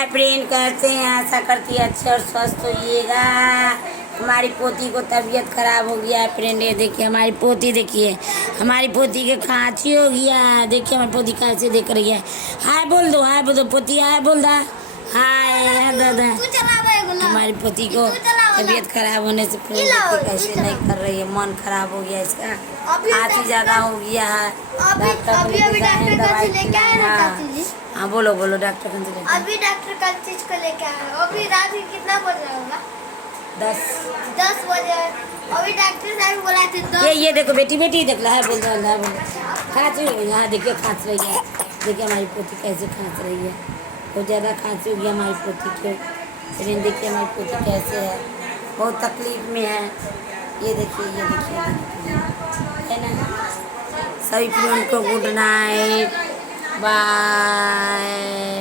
Hi friend, कैसे हैं? आशा करती है अच्छे और स्वस्थ होइएगा। हमारी पोती को तबीयत खराब हो गया है फ्रेंड। ये देखिए हमारी पोती, देखिए हमारी पोती के खांसी हो गया है। देखिए हमारी पोती कैसे देख रही है। हाय बोल दो, हाय बोल दो पोती, हाय बोल दा, हाय दादा। हमारी पोती को तबीयत खराब होने से फ्रेंड देखिए कैसे नहीं कर रही है। मन खराब हो गया इसका, खांसी ज़्यादा हो गया है। डॉक्टर को लेके गए हैं, दवाई खिलाए। हाँ बोलो बोलो, डॉक्टर कौन से लेके? अभी डॉक्टर कल चीज को लेके आया। अभी रात के कितना बज रहा होगा? 10 बजे। अभी डॉक्टर साहब बोला थे 10। ये देखो बेटी, बेटी देख ला है, बोल रहा है बोल खांसी हो गई। हाँ देखिए खांस रही है। देखिए हमारी पोती कैसे खांस रही है। बहुत ज़्यादा खांसी हो गई हमारी पोती को। लेकिन देखिए हमारी पोती कैसे है, बहुत तकलीफ में है। ये देखिए, ये देखिए, है ना। सभी फ्रेंड को गुड नाइट, बाय।